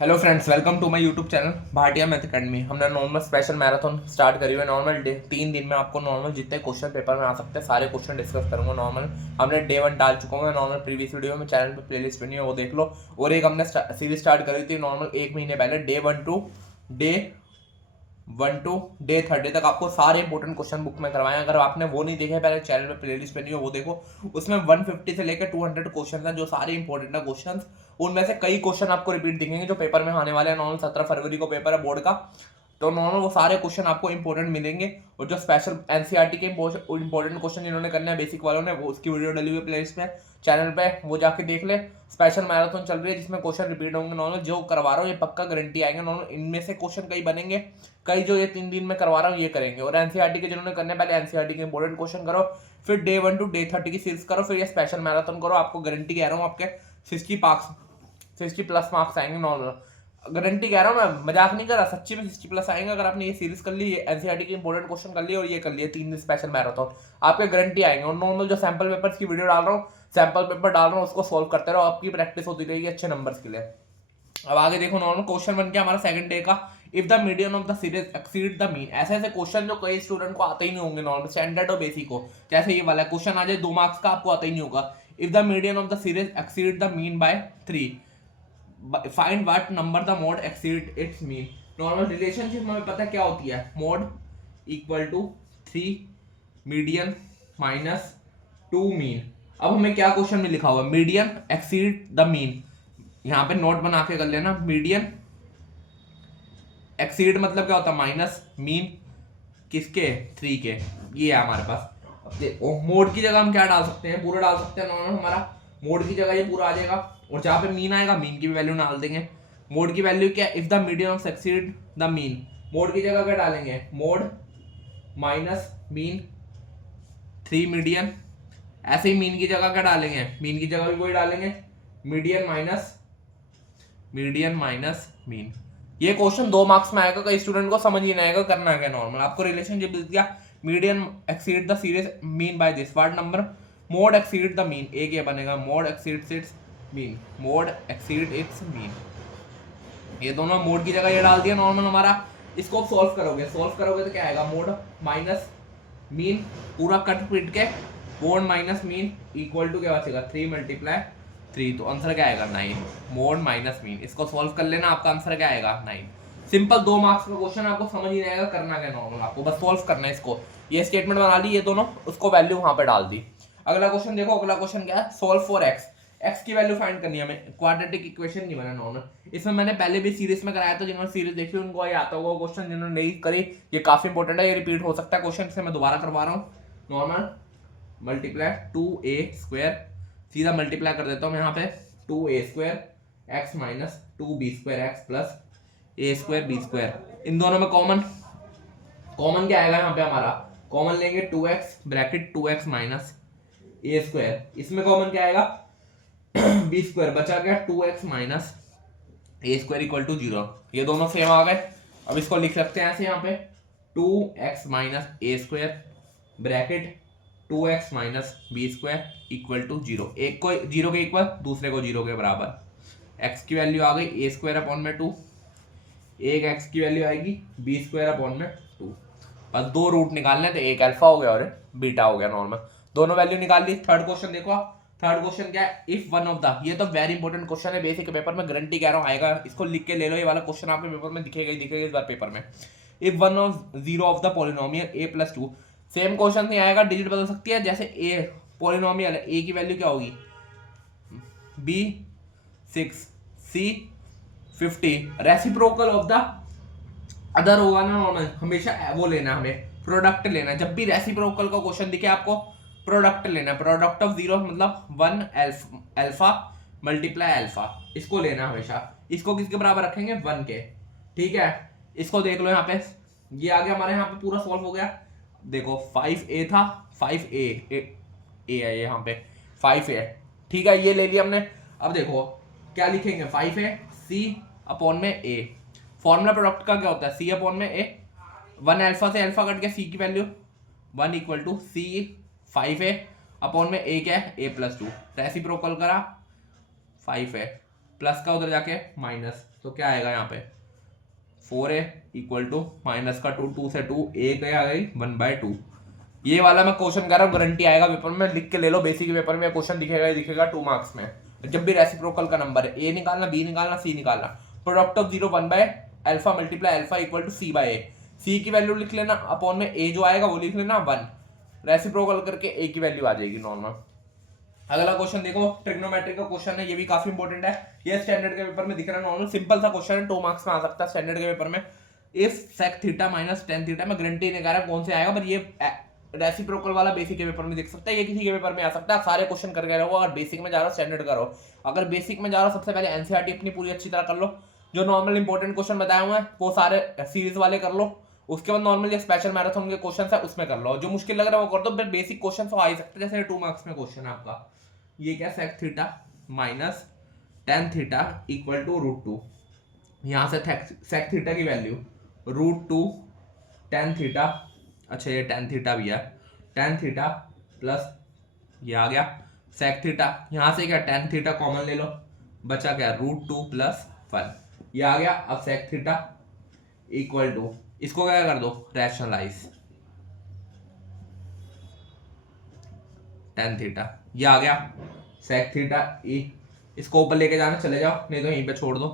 Hello friends, welcome to my YouTube channel Bhatia math academy. हमने normal special marathon start करी हुई है। Normal day 3 दिन में आपको नॉर्मल जितने क्वेश्चन पेपर में आ सकते हैं सारे क्वेश्चन डिस्कस करूंगा। नॉर्मल हमने डे 1 डाल चुका हूँ। नॉर्मल प्रीवियस वीडियो में चैनल पे प्लेलिस्ट बनी है, वो देख लो। और एक हमने सीरीज स्टार्ट करी थी नॉर्मल 1 महीने पहले, डे 1 टू डे 30 तक आपको सारे इंपॉर्टेंट क्वेश्चन बुक में करवाए। अगर आपने वो नहीं देखे पहले चैनल पे प्लेलिस्ट बनी है, वो देखो। उसमें 150 से लेकर 200 क्वेश्चन हैं जो सारे इंपॉर्टेंट है क्वेश्चन। उनमें से कई क्वेश्चन आपको रिपीट दिखेंगे जो पेपर में आने वाले हैं। नॉर्मल 17 फरवरी को पेपर है बोर्ड का, तो नॉर्मल वो सारे क्वेश्चन आपको इंपॉर्टेंट मिलेंगे। और जो स्पेशल एनसीईआरटी के इंपॉर्टेंट क्वेश्चन जिन्होंने करने हैं बेसिक वालों ने, वो उसकी वीडियो डली हुई प्लेलिस्ट में चैनल पे, वो जाके देख ले। स्पेशल मैराथन चल रही है जिसमें क्वेश्चन रिपीट होंगे। नॉर्मल जो करवा रहा हूँ ये पक्का गारंटी आएंगे। नॉर्मल इनमें से क्वेश्चन कई बनेंगे, कई जो ये 3 दिन में करवा रहा हूँ ये करेंगे। और एनसीईआरटी के जिन्होंने करने, पहले एनसीईआरटी के इंपॉर्टेंट क्वेश्चन करो, फिर डे 1 टू डे 30 की सीरीज करो, फिर ये स्पेशल मैराथन करो। आपको गारंटी कह रहा हूँ आपके 60+ मार्क्स आएंगे। नॉर्मल गारंटी कह रहा हूँ मैं, मजाक नहीं कर रहा, सच्ची में 60+ आएंगे। अगर आपने ये सीरीज कर ली, एनसीईआरटी के इंपॉर्टेंट क्वेश्चन कर लिए और ये कर लिए 3 दिन स्पेशल मैराथन, आपके गारंटी आएंगे। और नॉर्मल जो सैंपल पेपर की वीडियो डाल रहा हूँ, सैंपल पेपर डाल रहा हूँ, उसको सोल्व करते रहो, आपकी प्रैक्टिस होती रहेगी अच्छे नंबर्स के लिए। अब आगे देखो, नॉर्मल क्वेश्चन बन गया हमारा सेकंड डे का। If the median of the series exceed the mean. ऐसे ऐसे क्वेश्चन जो कई स्टूडेंट को आते ही नहीं होंगे, नॉर्मल स्टैंडर्ड और बेसिक को। जैसे ये वाला क्वेश्चन आ जाए 2 मार्क्स का, आपको आता ही नहीं होगा। If the median of the series exceed the mean by 3, find what number the mode exceed its mean. Normal relationship में पता है क्या होती है, mode equal to 3 median minus 2 mean. अब हमें क्या क्वेश्चन में लिखा हुआ है, मीडियन एक्सीड द मीन। यहाँ पे नोट बना के कर लेना, मीडियन एक्सीड मतलब क्या होता है, माइनस मीन किसके, 3 के। ये है हमारे पास। अब देखो मोड की जगह हम क्या डाल सकते हैं, पूरा डाल सकते हैं। नॉर्मल हमारा मोड की जगह ये पूरा आ जाएगा, और जहाँ पे मीन आएगा मीन की भी वैल्यू डाल देंगे। मोड की वैल्यू क्या, if the median of exceed the mean. Mode की जगह क्या डालेंगे, मोड माइनस मीन 3 मीडियन। ऐसे ही मीन की जगह क्या डालेंगे, मीन की जगह भी वही डालेंगे, मीडियन माइनस मीन। ये क्वेश्चन 2 मार्क्स में आएगा, कई स्टूडेंट को समझ ही नहीं आएगा करना क्या। नॉर्मल आपको रिलेशनशिप दिख गया, median exceed the series mean by this what number, mode exceed the mean. एक ये बनेगा, mode exceed its mean, mode exceed its mean. ये दोनों मोड की जगह ये डाल दिया नॉर्मल हमारा। इसको सॉल्व करोगे तो क्या आएगा, मोड माइनस मीन पूरा कट पिट के, mode minus mean equal to क्या बचेगा, 3 मल्टीप्लाई 3। तो आंसर क्या आएगा, 9। मोड माइनस मीन, इसको सॉल्व कर लेना, आपका आंसर क्या आएगा, 9। सिंपल 2 मार्क्स का क्वेश्चन, आपको समझ ही नहीं आएगा करना क्या। नॉर्मल आपको बस सॉल्व करना है इसको। ये स्टेटमेंट बना ली ये दोनों, उसको वैल्यू वहां पे डाल दी। अगला क्वेश्चन देखो, अगला क्वेश्चन क्या है, सोल्व फॉर एक्स। एक्स की वैल्यू फाइंड करनी है हमें, क्वाड्रेटिक इक्वेशन नहीं बना नॉर्मल। इसमें मैंने पहले भी सीरीज में कराया था, जिन्होंने सीरीज देखी उनको ये आता होगा क्वेश्चन, जिन्होंने नहीं करी ये काफी इंपॉर्टेंट है, ये रिपीट हो सकता है क्वेश्चन से, मैं दोबारा करवा रहा हूँ। नॉर्मल मल्टीप्लाई 2a², सीधा मल्टीप्लाई कर देता हूँ यहाँ पे, 2a² x minus 2b² x plus a² b²। इन दोनों में कॉमन क्या आएगा यहाँ पे हमारा, कॉमन लेंगे 2x bracket 2x minus a²। इसमें कॉमन क्या आएगा, b², बचा गया 2x minus a² equal to 0। ये दोनों सेम आ गए। अब इसको लिख सकते हैं ऐसे यहाँ पे, 2x minus a² bracket 2x minus b² equal to 0। एक को 0 के इक्वल, दूसरे को 0 के बराबर। x की वैल्यू आ गई a² अपॉन में 2, एक x की वैल्यू आएगी b² अपॉन में 2। बस 2 रूट निकालने, तो एक अल्फा हो गया और बीटा हो गया। नॉर्मल दोनों वैल्यू निकाल ली। थर्ड क्वेश्चन देखो, थर्ड क्वेश्चन क्या है, इफ वन ऑफ द, ये तो वेरी इंपॉर्टेंट क्वेश्चन है, बेसिक पेपर में गारंटी कह रहा हूँ आएगा। इसको लिख के ले लो, ये वाला क्वेश्चन आपके पेपर में दिखेगा ही दिखेगा इस बार पेपर में। If one of 0 of the polynomial a+2, same question नहीं आएगा, डिजिट बदल सकती है। जैसे a पॉलिनोमियल है, a की वैल्यू क्या होगी, b6 c50, reciprocal of the other होगा ना। नॉर्मल हमेशा वो लेना, हमें प्रोडक्ट लेना। जब भी रेसिप्रोकल का क्वेश्चन दिखे आपको प्रोडक्ट लेना, प्रोडक्ट ऑफ 0 मतलब 1 अल्फा मल्टीप्लाई अल्फा, इसको लेना हमेशा। इसको किसके बराबर रखेंगे, 1 के। ठीक है, इसको देख लो यहाँ पे, ये आ गया हमारे यहाँ पे, पूरा सॉल्व हो गया। देखो 5a था, 5a है यहाँ पे, 5a। ठीक है, ये ले लिया हमने। अब देखो क्या लिखेंगे, 5a c अपॉन में a। फॉर्मूला प्रोडक्ट का क्या होता है, सी अपॉन में ए। 1 अल्फा से अल्फा कट गया, सी की value 1 equal to C 5a upon में ए क्या है, a+2। रेसिप्रोकल करा 5a प्लस का उधर जाके माइनस, तो क्या आएगा यहाँ पे 4a इक्वल टू माइनस का 2, 2 से 2 a क्या आ गई 1/2। ये वाला मैं क्वेश्चन कर रहा हूँ, गारंटी आएगा पेपर में, लिख के ले लो, बेसिक पेपर में क्वेश्चन दिखेगा ही दिखेगा 2 मार्क्स में। जब भी रेसिप्रोकल का नंबर है, ए निकालना, बी निकालना, सी निकालना, product of 0 1/α multiply alpha equal to c by A. C की वैल्यू लिख लेना, अपॉन में ए जो आएगा वो लिख लेना 1, रेसिप्रोकल करके ए की वैल्यू आ जाएगी नॉर्मल। अगला क्वेश्चन देखो, ट्रिग्नोमेट्री का क्वेश्चन है, ये भी काफी इंपॉर्टेंट है, ये स्टैंडर्ड के पेपर में दिख रहा है नॉर्मल, सिंपल सा क्वेश्चन है, 2 मार्क्स में आ सकता है स्टैंडर्ड के पेपर में। If sec theta minus tan theta, मैं गारंटी नहीं कर रहा कौन से आएगा, पर ये रेसिप्रोकल वाला बेसिक के पेपर में दिख सकता है, ये किसी के पेपर में आ सकता है। सारे क्वेश्चन करके रहो, अगर बेसिक में जा रहा हो स्टैंडर्ड करो, अगर बेसिक में जा रहा हो सबसे पहले एनसीईआरटी अपनी पूरी अच्छी तरह कर लो, जो नॉर्मल इंपॉर्टेंट क्वेश्चन बताए हुए हैं वो सारे सीरीज वाले कर लो, उसके बाद नॉर्मल स्पेशल मैराथन के क्वेश्चन है उसमें कर लो, जो मुश्किल लग रहा है वो कर दो, फिर बेसिक क्वेश्चन तो आ ही सकते हैं। जैसे 2 मार्क्स में क्वेश्चन है आपका, ये क्या sec theta minus tan theta equal to √2, यहाँ से सेक थीटा की वैल्यू √2 टेन थीटा, अच्छा ये टेन थीटा भी है, टेन थीटा प्लस ये आ गया सेक थीटा, यहाँ से क्या टेन थीटा कॉमन ले लो, बचा क्या √2 प्लस 1, ये आ गया। अब सेक थीटा इक्वल टू, इसको क्या कर दो रैशनलाइज, टेन थीटा, ये आ गया सेक थीटा ई, इसको ऊपर लेके जाना चले जाओ, नहीं तो यहीं पे छोड़ दो,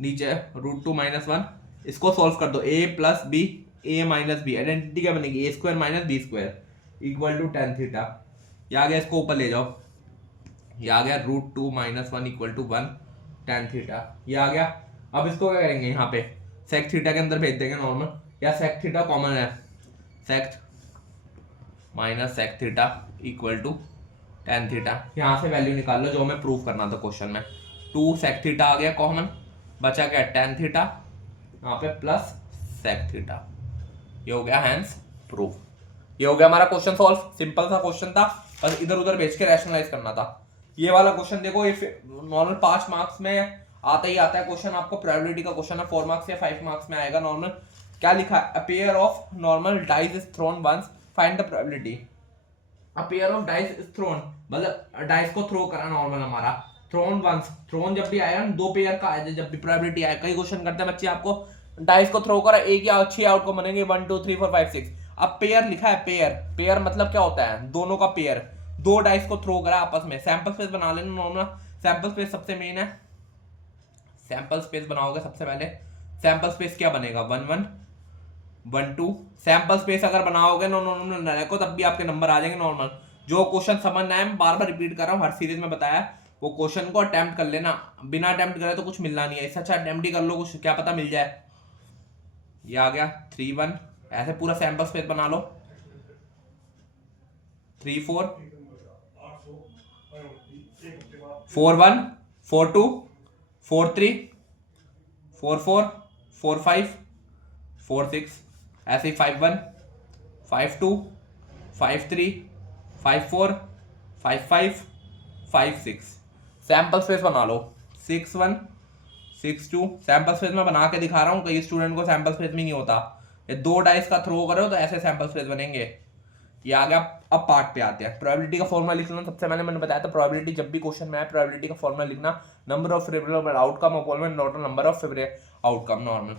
नीचे √2 माइनस 1, इसको सॉल्व कर दो, a plus b a minus b, identity क्या बनेगी a square minus b square equal to tan theta, ये आ गया, इसको ऊपर ले जाओ, ये आ गया √2 minus 1 equal to 1 tan theta, ये आ गया। अब इसको क्या करेंगे, यहाँ पे सेक थीटा के अंदर भेज देंगे नॉर्मल, या सेक थीटा कॉमन है, sec minus sec theta equal to tan theta, यहाँ से वैल्यू निकाल लो जो हमें प्रूव करना था क्वेश्चन में, 2 सेक थीटा आ गया कॉमन, बचा क्या टेन थीटा, यहाँ पे प्लस सेक थीटा, ये हो गया हैंस प्रूफ, ये हो गया हमारा क्वेश्चन सॉल्व। सिंपल सा क्वेश्चन था, बस इधर उधर भेज के रैशनलाइज करना था। ये वाला क्वेश्चन देखो, ये नॉर्मल 5 मार्क्स में आता ही आता है क्वेश्चन, आपको प्रोबेबिलिटी का क्वेश्चन है, 4 मार्क्स या 5 मार्क्स में आएगा नॉर्मल। क्या लिखा है, a pair of normal dice is thrown once, find the probability. A pair of dice is thrown, मतलब डाइस को थ्रो करा नॉर्मल हमारा, थ्रोन वंस, थ्रोन जब भी आएगा ना 2 पेयर का आएगा, जब भी प्रोबेबिलिटी आएगा, कई क्वेश्चन करते हैं बच्चे आपको, डाइस को थ्रो करा, एक या 6 आउटकम बनेंगे, 1 2 3 4 5 6। अब पेयर लिखा है, पेयर, पेयर मतलब क्या होता है, दोनों का पेयर, 2 डाइस को थ्रो करा आपस में, सैंपल स्पेस बना लेना नॉर्मल, सैंपल स्पेस सबसे मेन है, सैंपल स्पेस बनाओगे सबसे पहले, सैंपल स्पेस क्या बनेगा 1 1 1 2, सैंपल स्पेस अगर बनाओगे नॉर्मल को तब भी आपके नंबर आ जाएंगे नॉर्मल। जो क्वेश्चन समझना है, मैं बार बार रिपीट कर रहा हूँ, हर सीरीज में बताया, वो क्वेश्चन को अटेम्प्ट कर लेना, बिना अटेम्प्ट करे तो कुछ मिलना नहीं है, इससे अच्छा अटेम्प्ट ही कर लो, कुछ क्या पता मिल जाए। ये आ गया 3 1, ऐसे पूरा सैंपल स्पेस बना लो, 3 4 4 1 4 2 4 3 4 4 4 5 4 6, ऐसे ही 5 1 5 2 5 3 5 4 5 5 5 6, सैंपल स्पेस बना लो, 6 1 6 2, सैंपल स्पेस में बना के दिखा रहा हूँ, कई स्टूडेंट को सैंपल स्पेस में नहीं होता, ये 2 डाइस का थ्रो करो तो ऐसे सैंपल स्पेस बनेंगे। ये आ गया। अब पार्ट पे आते हैं, प्रोबेबिलिटी का फॉर्मूला लिख लो, सबसे पहले मैंने बताया था प्रोबेबिलिटी जब भी क्वेश्चन में आए प्रोबेबिलिटी का फॉर्मूला लिखना, number of favourable outcome upon total number of favourable outcome normal.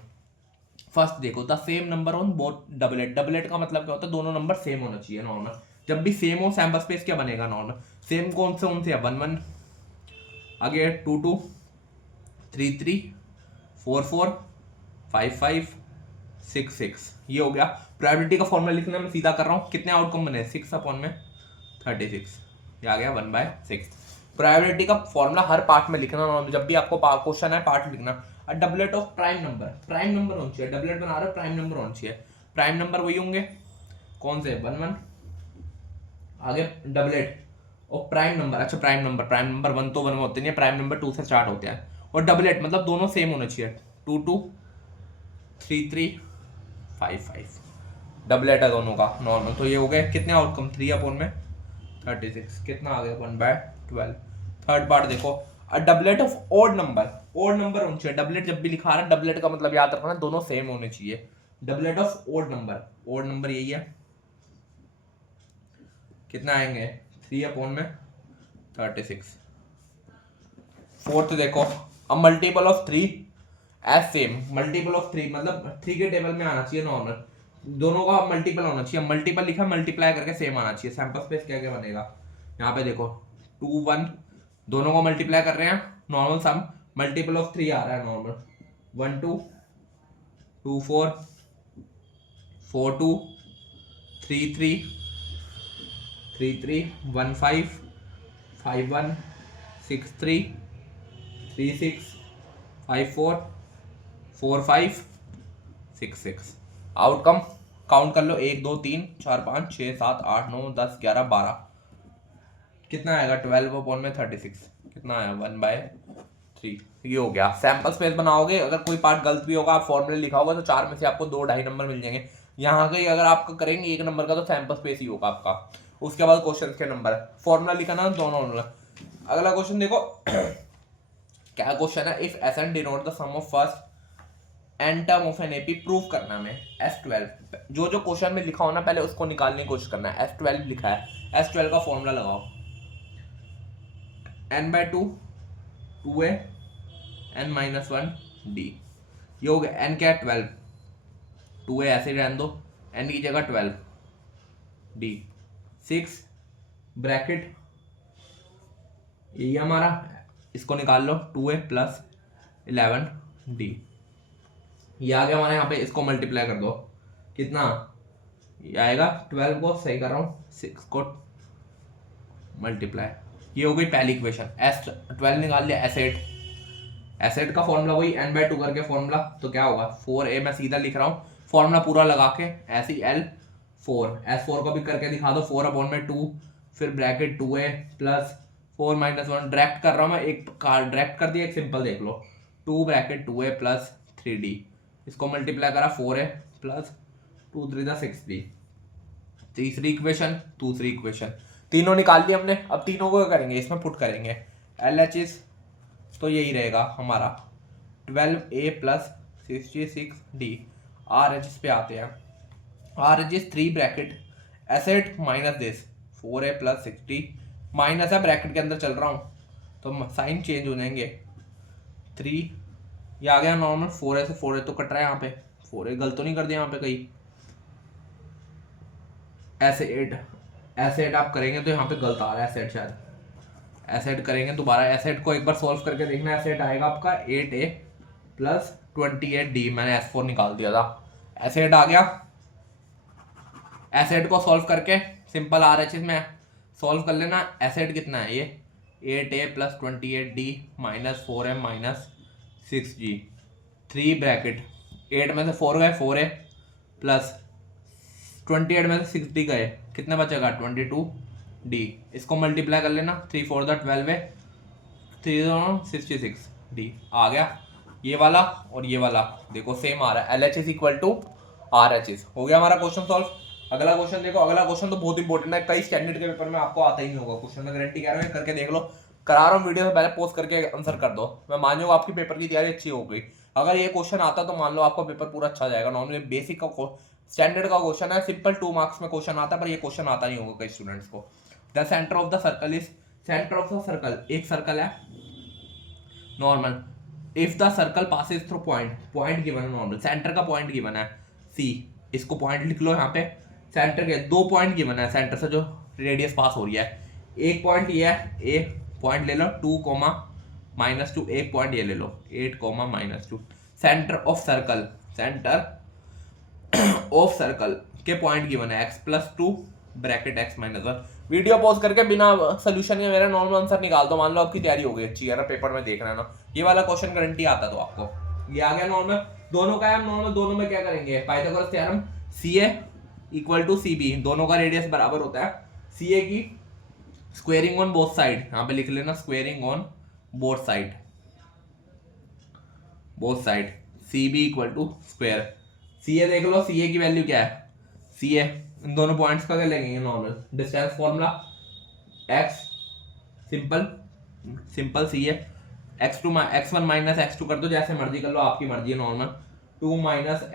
First देखो, the same number on both doublet, doublet का मतलब क्या होता है, दोनों नंबर सेम होना चाहिए नॉर्मल, जब भी सेम हो सैंपल स्पेस क्या बनेगा नॉर्मल, सेम कौन से 1 1, आगे 2 2 3 3 4 4 5 5 6 6, ये हो गया। प्रोबेबिलिटी का फॉर्मूला लिखना मैं सीधा कर रहा हूँ, कितने आउटकम बने 6 अपॉन में 36, ये आ गया 1/6। प्रोबेबिलिटी का फॉर्मूला हर पार्ट में लिखना, जब भी आपको क्वेश्चन है पार्ट लिखना। Doublet of prime number, prime number होना चाहिए, डबलेट बना रहे हो प्राइम नंबर होना चाहिए, प्राइम नंबर वही होंगे कौन से 1 1, आगे डबलेट और प्राइम नंबर, अच्छा प्राइम नंबर 1 तो 1 में होते नहीं है, प्राइम नंबर 2 से स्टार्ट होते हैं, और डबलेट मतलब दोनों सेम होना चाहिए, 2 2 3 3 5 5, डबलेट है दोनों का नॉर्मल। तो ये हो गए कितने आउटकम, 3 अपॉन में 36, कितना आ गया 1/12। थर्ड पार्ट देखो, a doublet of odd number, odd number होना चाहिए, डबलेट जब भी लिखा रहा है डबलेट का मतलब याद रखना दोनों सेम होने चाहिए, doublet of odd number, odd number यही है, कितना आएंगे 3 अपॉन में 36। फोर्थ देखो, अब multiple of 3 as same, multiple of 3 मतलब 3 के टेबल में आना चाहिए नॉर्मल, दोनों का मल्टीपल होना चाहिए, मल्टीपल लिखा मल्टीप्लाई करके सेम आना चाहिए। सैंपल स्पेस क्या क्या बनेगा, यहाँ पे देखो 2 1, दोनों को मल्टीप्लाई कर रहे हैं, नॉर्मल सम मल्टीपल ऑफ 3 आ रहा है नॉर्मल, 1 2 2 4 4 2 3 3 3 3 1 5 5 1 6 3 3 6 5 4 4 5 6 6। आउटकम काउंट कर लो, 1 2 3 4 5 6 7 8 9 10 11 12, कितना आएगा 12 अपॉन में 36, कितना आया 1/3। ये हो गया। सैंपल स्पेस बनाओगे, अगर कोई पार्ट गलत भी होगा, आप फॉर्मूले लिखा होगा तो 4 में से आपको 2 2.5 नंबर मिल जाएंगे। यहाँ के अगर आपका करेंगे 1 नंबर का तो सैंपल स्पेस ही होगा आपका। उसके बाद क्वेश्चन के नंबर, फॉर्मूला लिखा ना दोनों। अगला क्वेश्चन देखो क्या क्वेश्चन है, if S n denote the sum of first n term of an AP, prove करना है S12। जो जो क्वेश्चन में लिखा हो ना पहले उसको निकालने की कोशिश करना है। S12 लिखा है, S12 का फॉर्मूला लगाओ, n/2 2a n-1 d, ये हो गया। n क्या है 12, 2a ऐसे ही रहने दो, n की जगह 12 d 6 ब्रैकेट, यही हमारा, इसको निकाल लो 2a + 11 d, ये आ गया हमारे यहाँ पे। इसको मल्टीप्लाई कर दो, कितना ये आएगा 12 को, सही कर रहा हूँ 6 को मल्टीप्लाई, ये हो गई पहली इक्वेशन। S12 निकाल लिया। एसेट का फॉर्मूला वही n/2 करके फॉर्मूला, तो क्या होगा 4a, मैं सीधा लिख रहा हूँ फॉर्मूला पूरा लगा के, ऐसे L4 S4 को भी करके दिखा दो, 4 अपॉन में 2 फिर ब्रैकेट 2a + 4 - 1, डायरेक्ट कर रहा हूँ मैं, एक डायरेक्ट कर दिया, एक सिंपल देख लो, 2 ब्रैकेट 2a + 3d, इसको मल्टीप्लाई करा 4a + 2 3 6d, तीसरी इक्वेशन, दूसरी इक्वेशन, तीनों निकाल लिए हमने। अब तीनों को क्या करेंगे, इसमें पुट करेंगे। LHS तो यही रहेगा हमारा 12a + 66d। RHS पे आते हैं, RHS 3 bracket asset minus this 4a + 60, minus है ब्रैकेट के अंदर चल रहा हूँ तो साइन चेंज हो जाएंगे, 3 ये आ गया नॉर्मल, 4a से 4a तो कट रहा है यहाँ पे, 4a गलत तो नहीं कर दिया यहाँ पे कहीं, एसेट आप करेंगे तो यहाँ पे गलत आ रहा है, एसेट शायद, एसेट करेंगे दोबारा, एसेट को एक बार सॉल्व करके देखना, एसेट आएगा आपका 8a + 28d, मैंने S4 निकाल दिया था, एसेट आ गया। एसेट को सॉल्व करके सिंपल RHS में सॉल्व कर लेना, एसेट कितना है ये 8a + 28d - 4m - 6g, 3 bracket 8 में से 4 गए 4a + 28 में से 6d गए, कितना बचेगा 22d, इसको मल्टीप्लाई कर लेना, 3 4 12 है, 3 66d आ गया। ये वाला और ये वाला देखो सेम आ रहा है, LHS = RHS, हो गया हमारा क्वेश्चन सॉल्व। अगला क्वेश्चन देखो, अगला क्वेश्चन तो बहुत इंपॉर्टेंट है, कई स्टैंडर्ड के पेपर में आपको आता ही नहीं होगा क्वेश्चन, मैं गारंटी कह रहा हूँ, करके देख लो, करा रहा हूँ वीडियो में, पहले पोस्ट करके आंसर कर दो, मैं मान लूँ आपकी पेपर की तैयारी अच्छी हो गई। अगर ये क्वेश्चन आता तो मान लो आपका पेपर पूरा अच्छा जाएगा। नॉर्मली बेसिक का स्टैंडर्ड का क्वेश्चन है, सिंपल 2 मार्क्स में क्वेश्चन आता है, पर ये क्वेश्चन आता नहीं होगा कई स्टूडेंट्स को। The centre of the circle is, centre of the circle, एक सर्कल है normal, if the circle passes through point given है नॉर्मल, सेंटर का पॉइंट गिवन है C, इसको पॉइंट लिख लो यहाँ पे, सेंटर के 2 पॉइंट गिवन है, सेंटर से जो रेडियस पास हो रही है, एक पॉइंट ये है, ए पॉइंट ले लो 2, -2, एक पॉइंट ये ले लो 8, -2, centre of circle, centre of circle के पॉइंट गिवन है x + 2 bracket x - 1। Video pause करके बिना सोल्यूशन के मेरा नॉर्मल आंसर निकाल दो, मान लो आपकी तैयारी हो गई अच्छी, अगर पेपर में देख रहे हैं ना, ये वाला क्वेश्चन गारंटी आता तो आपको। ये आ गया नॉर्मल, दोनों का है नॉर्मल, दोनों में क्या करेंगे पाइथागोरस थ्योरम, CA = CB, दोनों का रेडियस बराबर होता है, CA की स्क्वेयरिंग ऑन बोथ साइड, यहाँ पे लिख लेना squaring on both side, CB = square, CA देख लो, CA की वैल्यू क्या है, CA इन दोनों पॉइंट्स का क्या लगेंगे normal, distance formula x, simple CA, x1 - x2 कर दो, जैसे मर्जी कर लो, आपकी मर्जी है नॉर्मल, 2 -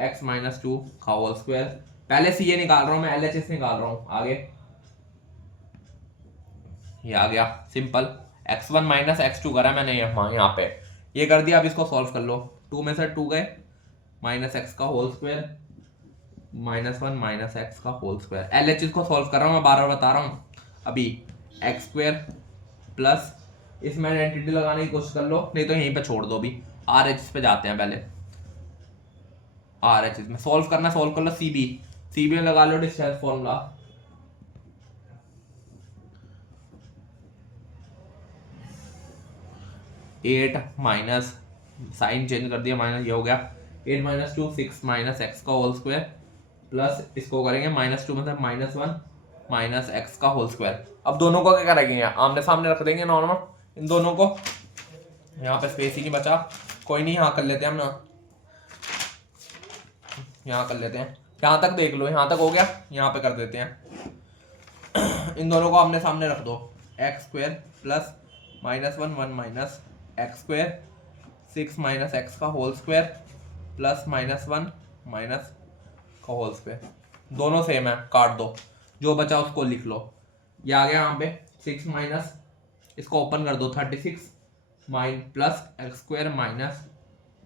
x - 2 का होल स्क्वायर, पहले CA निकाल रहा हूँ मैं, LHS निकाल रहा हूँ, आगे ये आ गया सिंपल, x1 माइनस x2 करा मैंने यहाँ पे, ये कर दिया। अब इसको सॉल्व कर लो, 2 में से 2 गए, माइनस एक्स का होल स्क्वायर -1 माइनस एक्स का होल स्क्वायर। LHS को सॉल्व कर रहा हूँ मैं, बार बार बता रहा हूँ। अभी एक्स स्क्वायर प्लस, इसमें आइडेंटिटी लगाने की कोशिश कर लो, नहीं तो यहीं पे छोड़ दो। अभी RHS पे जाते हैं, पहले RHS में सॉल्व करना, सॉल्व कर लो। CB में लगा लो distance formula, 8 minus, sign change कर दिया, माइनस ये हो गया 8 माइनस 2 6 माइनस एक्स का होल स्क्वायर प्लस इसको करेंगे -2 मतलब -1 माइनस एक्स का होल स्क्वायर। अब दोनों को क्या करेंगे, आमने सामने रख देंगे नॉर्मल, इन दोनों को। यहाँ पे स्पेस ही नहीं बचा, कोई नहीं, यहाँ कर लेते हैं हम ना, यहाँ कर लेते हैं। यहाँ तक देख लो, यहाँ तक हो गया, यहाँ पे कर देते हैं। इन दोनों को आमने सामने रख दो, x square plus -1 1 minus x square 6 minus X का होल स्क्वायर प्लस -1 माइनस का होल स्क्वायर। दोनों सेम है, काट दो, जो बचा उसको लिख लो। ये आ गया यहाँ पे 6 माइनस, इसको ओपन कर दो, 36 plus x square minus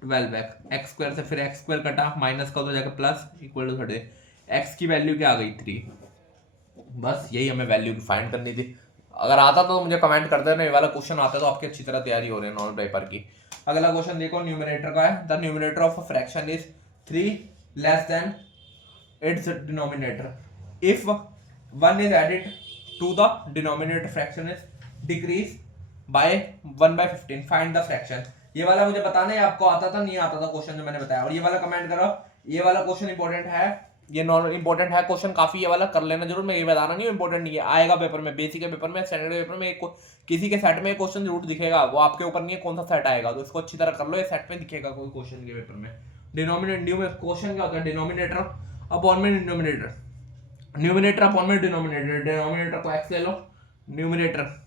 12 x square से फिर एक्स स्क्वायर कटा, माइनस का तो जाकर प्लस इक्वल टू 30। एक्स की वैल्यू क्या आ गई 3। बस यही हमें वैल्यू की फाइंड करनी थी। अगर आता तो मुझे कमेंट कर देना, ये वाला क्वेश्चन आता तो आपकी अच्छी तरह तैयारी हो रही है नॉर्मल पेपर की। अगला क्वेश्चन देखो, न्यूमरेटर का है। The numerator of a fraction is 3 less than its denominator if 1 is added to the denominator fraction is decrease by 1/15, find the fraction. ये वाला मुझे बताना है, आपको आता था नहीं आता था क्वेश्चन जो मैंने बताया। और ये वाला कमेंट करो, ये वाला क्वेश्चन इंपॉर्टेंट है, ये नॉर्मल इंपॉर्टेंट है क्वेश्चन काफी, ये वाला कर लेना जरूर। मैं ये बताना नहीं इंपॉर्टेंट नहीं है, आएगा पेपर में, बेसिक के पेपर में, स्टैंडर्ड पेपर में, किसी के सेट में क्वेश्चन जरूर दिखेगा, वो आपके ऊपर नहीं है कौन सा सेट आएगा, तो इसको अच्छी तरह कर लो, ये सेट में दिखेगा कोई क्वेश्चन के पेपर में। डिनोमिनेटर क्वेश्चन क्या होता है, डिनोमिनेटर अपॉन में डिनोमिनेटर, न्यूमरेटर अपॉन में डिनोमिनेटर। डिनोमिनेटर को x ले लो, numerator,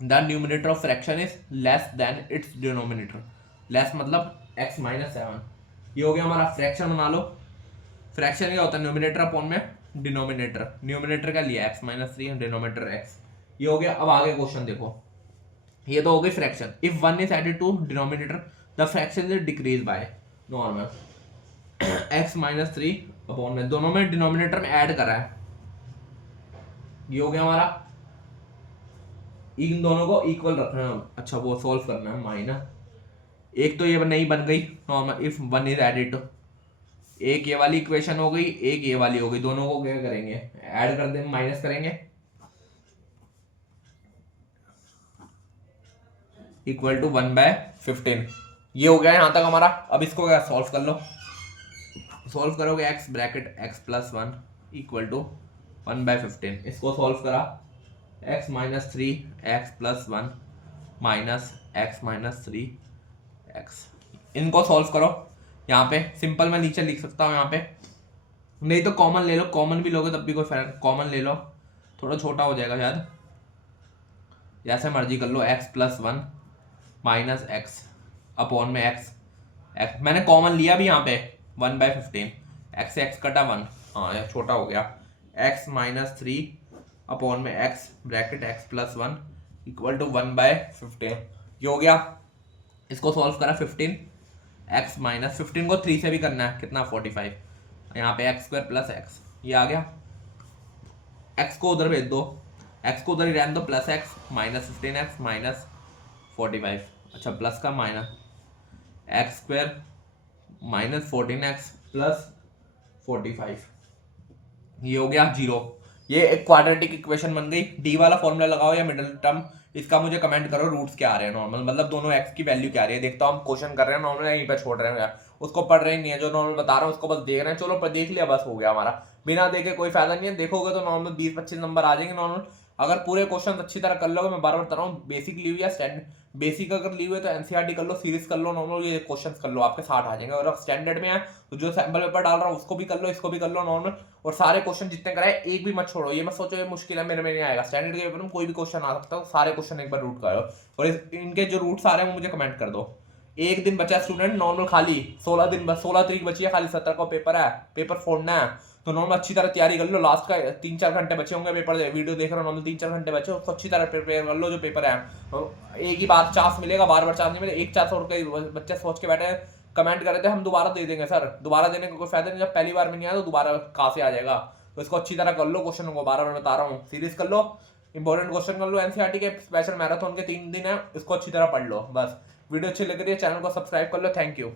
the numerator of fraction is less than its denominator, less मतलब x माइनस 7। ये हो गया हमारा फ्रैक्शन, बना लो। फ्रैक्शन क्या होता है, न्यूमरेटर अपॉन में डिनोमिनेटर, न्यूमरेटर का लिया x माइनस 3, डिनोमिनेटर x। ये हो गया। अब आगे क्वेश्चन देखो, ये तो हो गई fraction. If 1 is added to denominator the fraction is decrease by normal x minus 3 upon में, दोनों में डिनोमिनेटर में ऐड करा है। ये हो गया हमारा, इन दोनों को इक्वल रखना है। अच्छा वो सॉल्व करना है, माइनस, एक तो ये नहीं बन गई नॉर्मल, इफ 1 इज एडेड, एक ये वाली इक्वेशन हो गई, एक ये वाली हो गई, दोनों को क्या करेंगे, ऐड कर देंगे, माइनस करेंगे, इक्वल टू 1/15। ये हो गया यहाँ तक हमारा। अब इसको क्या सॉल्व कर लो, सॉल्व करोगे x bracket x plus 1 equal to 1/15। इसको सॉल्व करा, x minus 3 x plus 1 minus x minus 3 x। इनको सॉल्व करो, यहाँ पे सिंपल मैं नीचे लिख सकता हूँ, यहाँ पे नहीं तो कॉमन ले लो, कॉमन भी लोगे तब भी कोई फर्क, कॉमन ले लो, थोड़ा छोटा हो जाएगा शायद, जैसे मर्जी कर लो। x plus 1 minus x upon में x मैंने कॉमन लिया भी यहाँ पे 1/15, x से x कटा 1, हाँ ये छोटा हो गया, x माइनस 3 अपॉन में x bracket x plus 1 equal to 1/15। ये हो गया। इसको सॉल्व करा, 15 x माइनस 15 को 3 से भी करना है, कितना 45, यहाँ पे x स्क्वायर प्लस x, ये आ गया। x को उधर भेज दो, x को उधर ही रहने दो, plus x minus 15x minus 45, अच्छा प्लस का minus x square minus 14x plus 45, ये हो गया 0। ये एक क्वाड्रेटिक इक्वेशन बन गई। डी वाला फॉर्मूला लगाओ या मिडिल टर्म, इसका मुझे कमेंट करो रूट्स क्या आ रहे हैं नॉर्मल, मतलब दोनों x की वैल्यू क्या आ रही है। देखता हूँ, हम क्वेश्चन कर रहे हैं नॉर्मल, यहीं पे छोड़ रहे हैं यार, उसको पढ़ रहे नहीं है, जो नॉर्मल बता रहा हूँ उसको बस देख रहे हैं। चलो देख लिया, बस हो गया हमारा, बिना देखे कोई फायदा नहीं है। देखोगे तो नॉर्मल 20-25 नंबर आ जाएंगे नॉर्मल, अगर पूरे क्वेश्चन अच्छी तरह कर लोगे। मैं बार बार बता रहा हूँ, बेसिक ली हुई या स्टैंडर्ड, बेसिक अगर ली हुई है तो एनसीईआरटी कर लो, सीरीज कर लो नॉर्मल, ये क्वेश्चंस कर लो, आपके 60 आ जाएंगे। और स्टैंडर्ड में है तो जो सैंपल पेपर डाल रहा हूँ उसको भी कर लो, इसको भी कर लो नॉर्मल, और सारे क्वेश्चन जितने कराए एक भी मत छोड़ो। ये मत सोचो ये मुश्किल है मेरे में नहीं आएगा, स्टैंडर्ड के पेपर में कोई भी क्वेश्चन आ सकता है, सारे क्वेश्चन एक बार रूट करो, और इनके जो रूट्स आ रहे हैं वो मुझे कमेंट कर दो। एक दिन बचा स्टूडेंट नॉर्मल, खाली 16 दिन बस, 16 तारीख बची है खाली, 17 को पेपर है, पेपर फोड़ना है। तो नॉर्मल अच्छी तरह तैयारी कर लो, लास्ट का 3-4 घंटे बचे होंगे पेपर, वीडियो देख रहे हो नॉर्मल 3-4 घंटे बचे, उसको अच्छी तरह प्रिपेयर कर लो जो पेपर है। एक ही बार चांस मिलेगा, बार बार चांस नहीं मिलेगा। एक चांस और कई बच्चे सोच के बैठे हैं, कमेंट कर रहे थे हम दोबारा दे देंगे सर, दोबारा देने का कोई फायदा नहीं, जब पहली बार में नहीं आया तो दोबारा कहाँ से आ जाएगा। तो इसको अच्छी तरह कर लो, क्वेश्चन को बार बार बता रहा हूँ, सीरीज कर लो, इंपॉर्टेंट क्वेश्चन कर लो, एनसीईआरटी के स्पेशल मैराथन के 3 दिन है, इसको अच्छी तरह पढ़ लो बस। वीडियो अच्छी लग रही है, चैनल को सब्सक्राइब कर लो, थैंक यू।